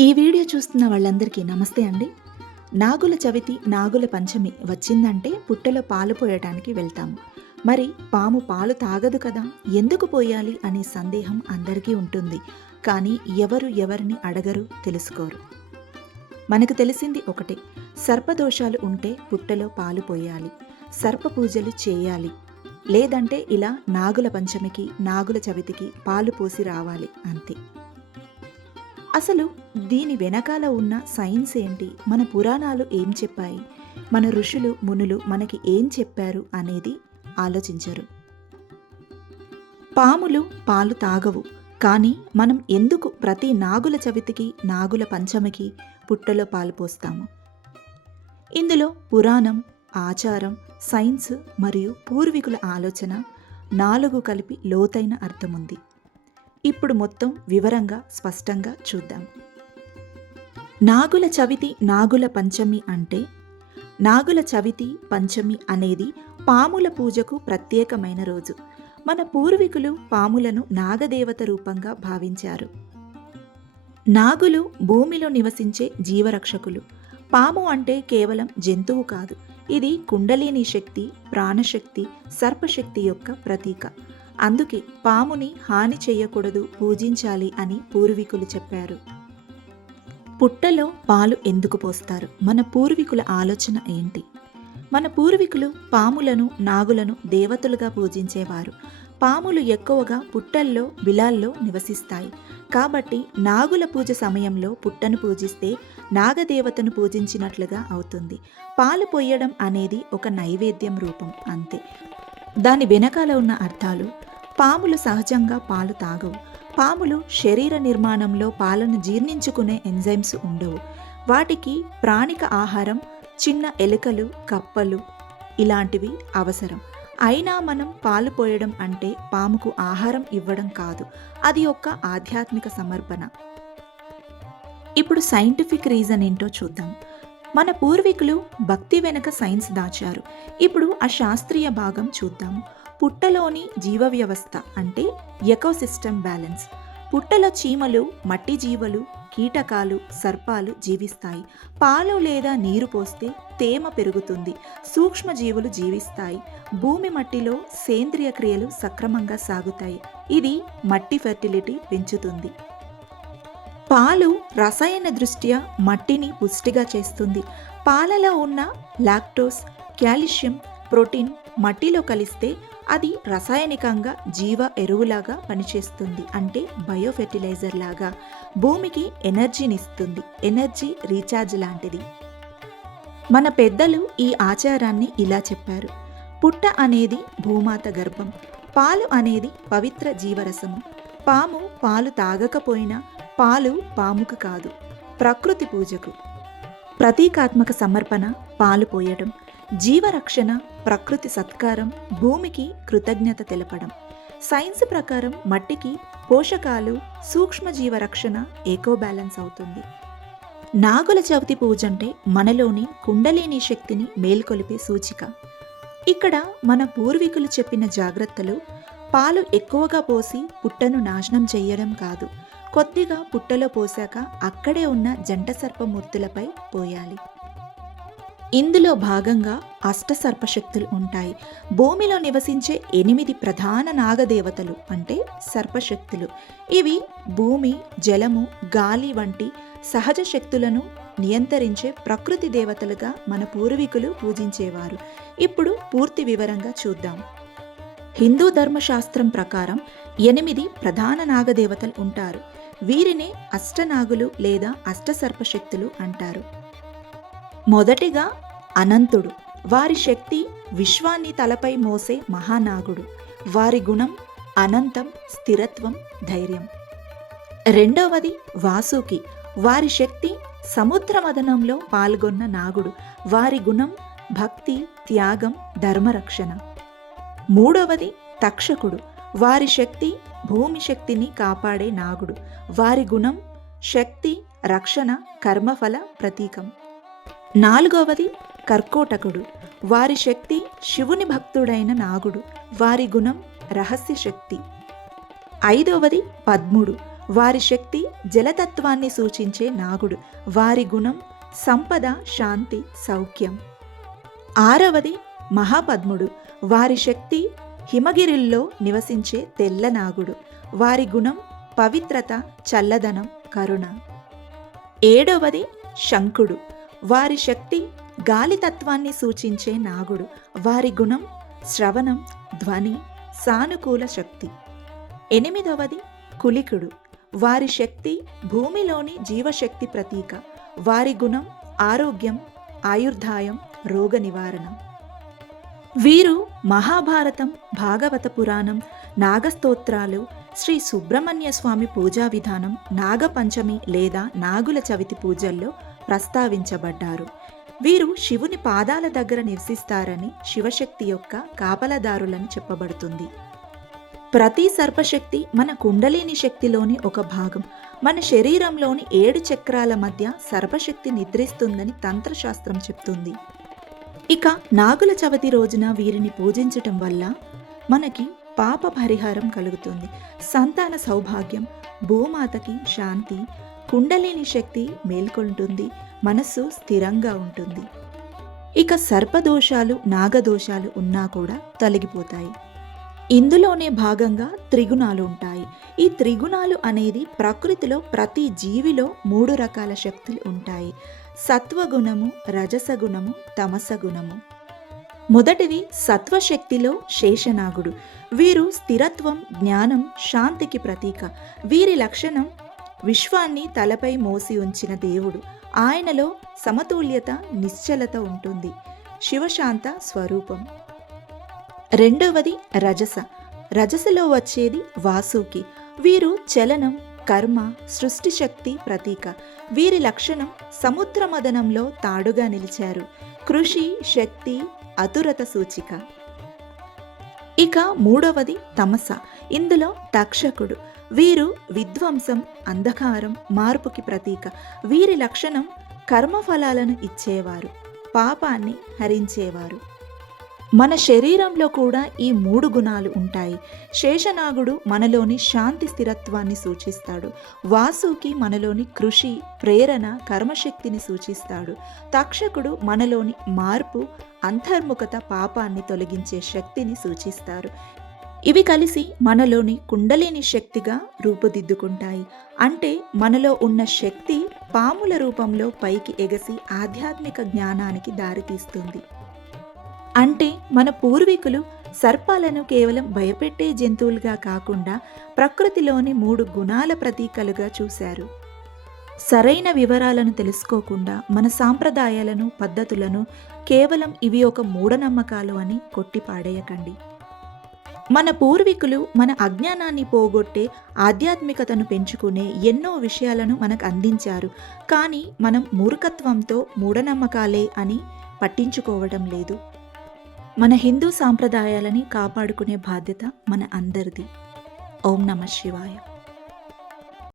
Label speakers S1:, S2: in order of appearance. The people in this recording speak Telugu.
S1: ఈ వీడియో చూస్తున్న వాళ్ళందరికీ నమస్తే అండి. నాగుల చవితి నాగుల పంచమి వచ్చిందంటే పుట్టలో పాలు పోయటానికి వెళ్తాము. మరి పాము పాలు తాగదు కదా? ఎందుకు పోయాలి అనే సందేహం అందరికీ ఉంటుంది. కానీ ఎవరు ఎవరిని అడగరు తెలుసుకోరు. మనకు తెలిసింది ఒకటే సర్పదోషాలు ఉంటే పుట్టలో పాలు పోయాలి. సర్ప పూజలు చేయాలి. లేదంటే ఇలా నాగుల పంచమికి నాగుల చవితికి పాలు పోసి రావాలి అంతే. అసలు దీని వెనకాల ఉన్న సైన్స్ ఏంటి? మన పురాణాలు ఏం చెప్పాయి? మన ఋషులు మునులు మనకి ఏం చెప్పారు అనేది ఆలోచించరు. పాములు పాలు తాగవు. కానీ మనం ఎందుకు ప్రతి నాగుల చవితికి నాగుల పంచమికి పుట్టలో పాలు పోస్తాము? ఇందులో పురాణం ఆచారం సైన్స్ మరియు పూర్వీకుల ఆలోచన నాలుగు కలిపి లోతైన అర్థముంది. ఇప్పుడు మొత్తం వివరంగా స్పష్టంగా చూద్దాం. నాగుల చవితి నాగుల పంచమి అంటే నాగుల చవితి పంచమి అనేది పాముల పూజకు ప్రత్యేకమైన రోజు. మన పూర్వీకులు పాములను నాగదేవత రూపంగా భావించారు. నాగులు భూమిలో నివసించే జీవరక్షకులు. పాము అంటే కేవలం జంతువు కాదు ఇది కుండలిని శక్తి ప్రాణశక్తి సర్పశక్తి యొక్క ప్రతీక. అందుకే పాముని హాని చేయకూడదు పూజించాలి అని పూర్వీకులు చెప్పారు. పుట్టలో పాలు ఎందుకు పోస్తారు? మన పూర్వీకుల ఆలోచన ఏంటి? మన పూర్వీకులు పాములను నాగులను దేవతలుగా పూజించేవారు. పాములు ఎక్కువగా పుట్టల్లో బిలాల్లో నివసిస్తాయి. కాబట్టి నాగుల పూజ సమయంలో పుట్టను పూజిస్తే నాగదేవతను పూజించినట్లుగా అవుతుంది. పాలు పొయ్యడం అనేది ఒక నైవేద్యం రూపం అంతే. దాని వెనకాల ఉన్న అర్థాలు పాములు సహజంగా పాలు తాగవు. పాములు శరీర నిర్మాణంలో పాలను జీర్ణించుకునే ఎంజైమ్స్ ఉండవు. వాటికి ప్రాణిక ఆహారం చిన్న ఎలుకలు కప్పలు ఇలాంటివి అవసరం. అయినా మనం పాలు పోయడం అంటే పాముకు ఆహారం ఇవ్వడం కాదు. అది ఒక ఆధ్యాత్మిక సమర్పణ. ఇప్పుడు సైంటిఫిక్ రీజన్ ఏంటో చూద్దాం. మన పూర్వీకులు భక్తి వెనక సైన్స్ దాచారు. ఇప్పుడు ఆ శాస్త్రీయ భాగం చూద్దాము పుట్టలోని జీవ వ్యవస్థ అంటే ఎకోసిస్టమ్ బ్యాలెన్స్. పుట్టల చీమలు మట్టి జీవులు కీటకాలు సర్పాలు జీవిస్తాయి. పాలు లేదా నీరు పోస్తే తేమ పెరుగుతుంది. సూక్ష్మజీవులు జీవిస్తాయి. భూమి మట్టిలో సేంద్రియ క్రియలు సక్రమంగా సాగుతాయి. ఇది మట్టి ఫెర్టిలిటీ పెంచుతుంది. పాలు రసాయన దృష్ట్యా మట్టిని పుష్టిగా చేస్తుంది. పాలలో ఉన్న లాక్టోస్ కాల్షియం ప్రోటీన్ మట్టిలో కలిస్తే అది రసాయనికంగా జీవ ఎరువులాగా పనిచేస్తుంది అంటే బయోఫెర్టిలైజర్ లాగా. భూమికి ఎనర్జీనిస్తుంది ఎనర్జీ రీఛార్జ్ లాంటిది. మన పెద్దలు ఈ ఆచారాన్ని ఇలా చెప్పారు. పుట్ట అనేది భూమాత గర్భం పాలు అనేది పవిత్ర జీవరసము పాము పాలు తాగకపోయినా పాలు పాముకు కాదు ప్రకృతి పూజకు. ప్రతీకాత్మక సమర్పణ పాలు పోయడం. జీవరక్షణ ప్రకృతి సత్కారం భూమికి కృతజ్ఞత తెలపడం. సైన్స్ ప్రకారం మట్టికి పోషకాలు సూక్ష్మజీవ రక్షణ ఏకో బ్యాలెన్స్ అవుతుంది. నాగుల చవితి పూజ అంటే మనలోని కుండలేని శక్తిని మేల్కొలిపే సూచిక. ఇక్కడ మన పూర్వీకులు చెప్పిన జాగ్రత్తలు పాలు ఎక్కువగా పోసి పుట్టను నాశనం చేయడం కాదు. కొద్దిగా పుట్టలో పోసాక అక్కడే ఉన్న జంట సర్పమూర్తులపై పోయాలి. ఇందులో భాగంగా అష్టసర్పశక్తులు ఉంటాయి. భూమిలో నివసించే ఎనిమిది ప్రధాన నాగదేవతలు అంటే సర్పశక్తులు. ఇవి భూమి జలము గాలి వంటి సహజ శక్తులను నియంత్రించే ప్రకృతి దేవతలుగా మన పూర్వీకులు పూజించేవారు. ఇప్పుడు పూర్తి వివరంగా చూద్దాం. హిందూ ధర్మశాస్త్రం ప్రకారం ఎనిమిది ప్రధాన నాగదేవతలు ఉంటారు. వీరినే అష్టనాగులు లేదా అష్టసర్పశక్తులు అంటారు. మొదటిగా అనంతుడు. వారి శక్తి విశ్వాన్ని తలపై మోసే మహానాగుడు. వారి గుణం అనంతం స్థిరత్వం ధైర్యం. రెండవది వాసుకి. వారి శక్తి సముద్రమదనంలో పాల్గొన్న నాగుడు. వారి గుణం భక్తి త్యాగం ధర్మరక్షణ. మూడవది తక్షకుడు. వారి శక్తి భూమి శక్తిని కాపాడే నాగుడు. వారి గుణం శక్తి రక్షణ కర్మఫల ప్రతీకం. నాలుగవది కర్కోటకుడు. వారి శక్తి శివుని భక్తుడైన నాగుడు. వారి గుణం రహస్య శక్తి. ఐదవది పద్ముడు. వారి శక్తి జలతత్వాన్ని సూచించే నాగుడు. వారి గుణం సంపద శాంతి సౌఖ్యం. ఆరవది మహాపద్ముడు. వారి శక్తి హిమగిరిల్లో నివసించే తెల్ల నాగుడు. వారి గుణం పవిత్రత చల్లదనం కరుణ. ఏడవది శంకుడు. వారి శక్తి గాలితత్వాన్ని సూచించే నాగుడు. వారి గుణం శ్రవణం ధ్వని సానుకూల శక్తి. ఎనిమిదవది కులికుడు. వారి శక్తి భూమిలోని జీవశక్తి ప్రతీక. వారి గుణం ఆరోగ్యం ఆయుర్దాయం రోగ నివారణ. వీరు మహాభారతం భాగవత పురాణం నాగస్తోత్రాలు శ్రీ సుబ్రహ్మణ్య స్వామి పూజా విధానం నాగపంచమి లేదా నాగుల చవితి పూజల్లో ప్రస్తావించబడ్డారు. వీరు శివుని పాదాల దగ్గర నివసిస్తారని శివశక్తి యొక్క కాపలదారులని చెప్పబడుతుంది. ప్రతి సర్పశక్తి మన కుండలిని శక్తిలోని ఒక భాగం మన శరీరంలోని ఏడు చక్రాల మధ్య సర్పశక్తి నిద్రిస్తుందని తంత్రశాస్త్రం చెప్తుంది. ఇక నాగుల చవితి రోజున వీరిని పూజించటం వల్ల మనకి పాప పరిహారం కలుగుతుంది. సంతాన సౌభాగ్యం భూమాతకి శాంతి కుండలిని శక్తి మేల్కొంటుంది మనస్సు స్థిరంగా ఉంటుంది. ఇక సర్పదోషాలు నాగదోషాలు ఉన్నా కూడా తొలగిపోతాయి. ఇందులోనే భాగంగా త్రిగుణాలు ఉంటాయి. ఈ త్రిగుణాలు అనేది ప్రకృతిలో ప్రతి జీవిలో మూడు రకాల శక్తులు ఉంటాయి. సత్వగుణము రజసగుణము తమసగుణము. మొదటిది సత్వశక్తిలో శేషనాగుడు. వీరు స్థిరత్వం జ్ఞానం శాంతికి ప్రతీక. వీరి లక్షణం విశ్వాన్ని తలపై మోసి ఉంచిన దేవుడు ఆయనలో సమతుల్యత నిశ్చలత ఉంటుంది. శివశాంత స్వరూపం. రెండవది రజస. రజసలో వచ్చేది వాసుకి. వీరు చలనం కర్మ సృష్టి శక్తి ప్రతీక. వీరి లక్షణం సముద్ర మదనంలో తాడుగా నిలిచారు. కృషి శక్తి అతురత సూచిక. ఇక మూడవది తమస. ఇందులో తక్షకుడు. వీరు విధ్వంసం అంధకారం మార్పుకి ప్రతీక. వీరి లక్షణం కర్మఫలాలను ఇచ్చేవారు పాపాన్ని హరించేవారు. మన శరీరంలో కూడా ఈ మూడు గుణాలు ఉంటాయి. శేషనాగుడు మనలోని శాంతి స్థిరత్వాన్ని సూచిస్తాడు. వాసుకి మనలోని కృషి ప్రేరణ కర్మశక్తిని సూచిస్తాడు. తక్షకుడు మనలోని మార్పు అంతర్ముఖత పాపాన్ని తొలగించే శక్తిని సూచిస్తారు. ఇవి కలిసి మనలోని కుండలేని శక్తిగా రూపుదిద్దుకుంటాయి. అంటే మనలో ఉన్న శక్తి పాముల రూపంలో పైకి ఎగసి ఆధ్యాత్మిక జ్ఞానానికి దారితీస్తుంది. అంటే మన పూర్వీకులు సర్పాలను కేవలం భయపెట్టే జంతువులుగా కాకుండా ప్రకృతిలోని మూడు గుణాల ప్రతీకలుగా చూశారు. సరైన వివరాలను తెలుసుకోకుండా మన సాంప్రదాయాలను పద్ధతులను కేవలం ఇవి ఒక మూఢనమ్మకాలు అని కొట్టిపాడేయకండి. మన పూర్వీకులు మన అజ్ఞానాన్ని పోగొట్టే ఆధ్యాత్మికతను పెంచుకునే ఎన్నో విషయాలను మనకు అందించారు. కానీ మనం మూర్ఖత్వంతో మూఢనమ్మకాలే అని పట్టించుకోవడం లేదు. మన హిందూ సాంప్రదాయాలని కాపాడుకునే బాధ్యత మన అందరిది. ఓం నమ శివాయ.